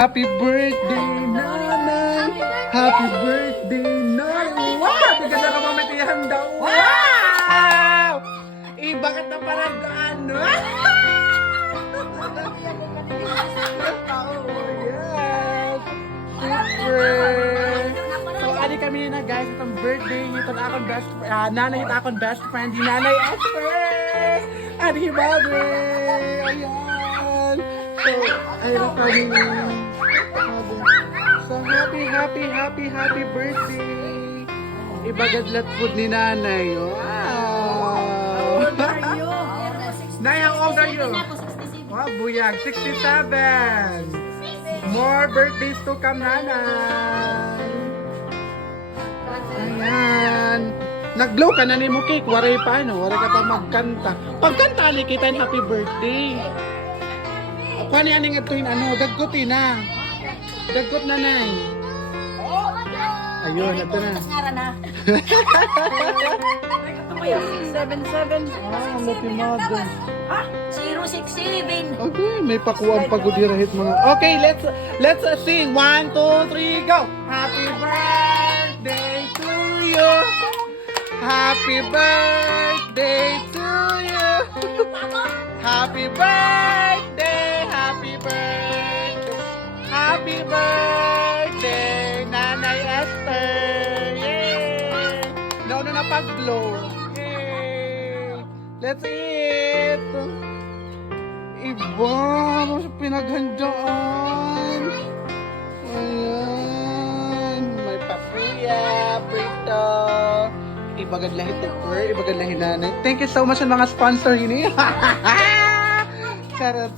Happy birthday, nanay! Happy birthday, nanay! Wow! Bigyan na ka mamitihan daw! Wow! Bakit na parang ano? Oh, yes! Super! So, ali kami na guys, itong birthday ito na akong best nanay ito akong best friend, di Nanay Esther! Happy birthday! Ayan! So, ayun kami. So, happy birthday! Ibagadlat food ni Nanay. Wow! Nay, how old are you? Wow, buyag. 67! More birthdays to come, Nanay! Ayan. Nag-blow ka na ni mo cake. Waray pa, ano? Waray ka pa magkanta. Pagkanta, alikitan, happy birthday. Kuha ni aning ito ano, dagkot na. Dagkot na, Nay. Ayun, ito na. Kasara na. 677. Ah, lucky mother. Ha? 067. Okay, may pakuwang pagod hirahit mga. Okay, let's sing. 1, 2, 3, go. Happy birthday to you. Happy birthday to you. Happy birthday, happy birthday. Happy birthday, Nanay Esther. Yay! Nauna na pag-blow. Yay! Let's eat! Iba! Ano siya pinaghandaan? Ayan! May papuya, prito. Ibagad lahi to per, ibagad lahi nanay. Thank you so much sa mga sponsor ini. Charot.